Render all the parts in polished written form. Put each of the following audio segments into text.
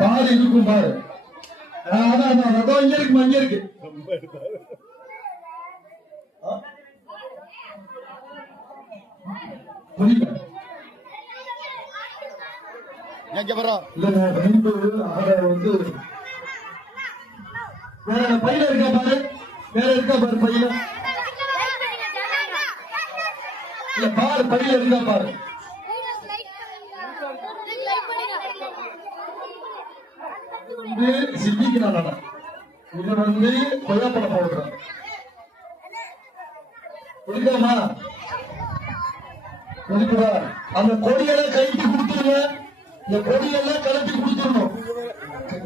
பாரு இருக்கும் பாரு. அதான் இங்க இருக்குமா, இங்க இருக்கு. புரியல பையில இருக்கா பாரு, வேற இருக்கா பாரு பையில. இல்ல பாரு பையில இருக்கா பாரு. சிந்திக்கிறான். இது வந்து கொய்யாப்பழம் போடுறான். புரியுதாமா? புரியுதா? அந்த கொடியெல்லாம் கைட்டு கொடுத்துருங்க. இந்த கொடியெல்லாம் கலட்டி கொடுத்துடணும்.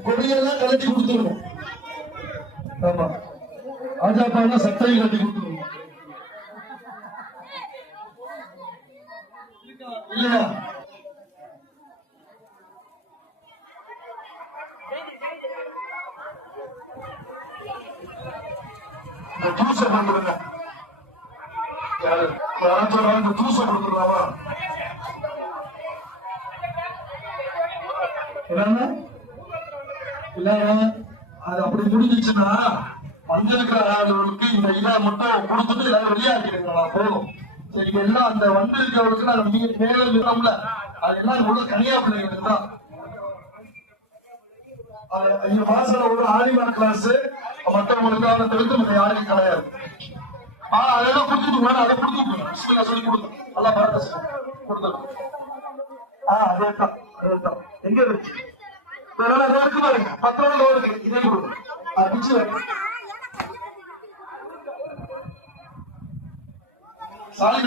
கொடியெல்லாம் கலட்டி கொடுத்துடணும். ஆமா, ஆஜாப்பான சட்டையை கட்டி கொடுத்துடணும். இல்லையா? தூசை வந்துருங்க. தூசை கொடுத்துடலாமா? அது அப்படி முடிஞ்சிச்சுன்னா வந்திருக்கிறவர்களுக்கு இந்த இதை மட்டும் கொடுத்துட்டு எல்லாரும் வெளியாக்கிடுங்களா போதும். சரி, எல்லாம் அந்த வந்திருக்கிறவர்களுக்கு நாங்க மேல விடுறோம்ல, அது எல்லாம் உள்ள கனியா பிள்ளைங்களுக்கு தான். இந்த மாசம் ஒரு ஆலிமா கிளாஸ் மற்றவங்களுக்கான தவிர்த்து யாருக்கும் கிடையாது. அதெல்லாம் கொடுத்துட்டு அதை கொடுத்துட்டு சொல்லி கொடுங்க. நல்லா பரவாயில்ல கொடுத்து. அதேதான் எங்க இருக்கு பாருங்க, 10 ரூபாய் இருக்கு. இதே கொடுங்க. சாலி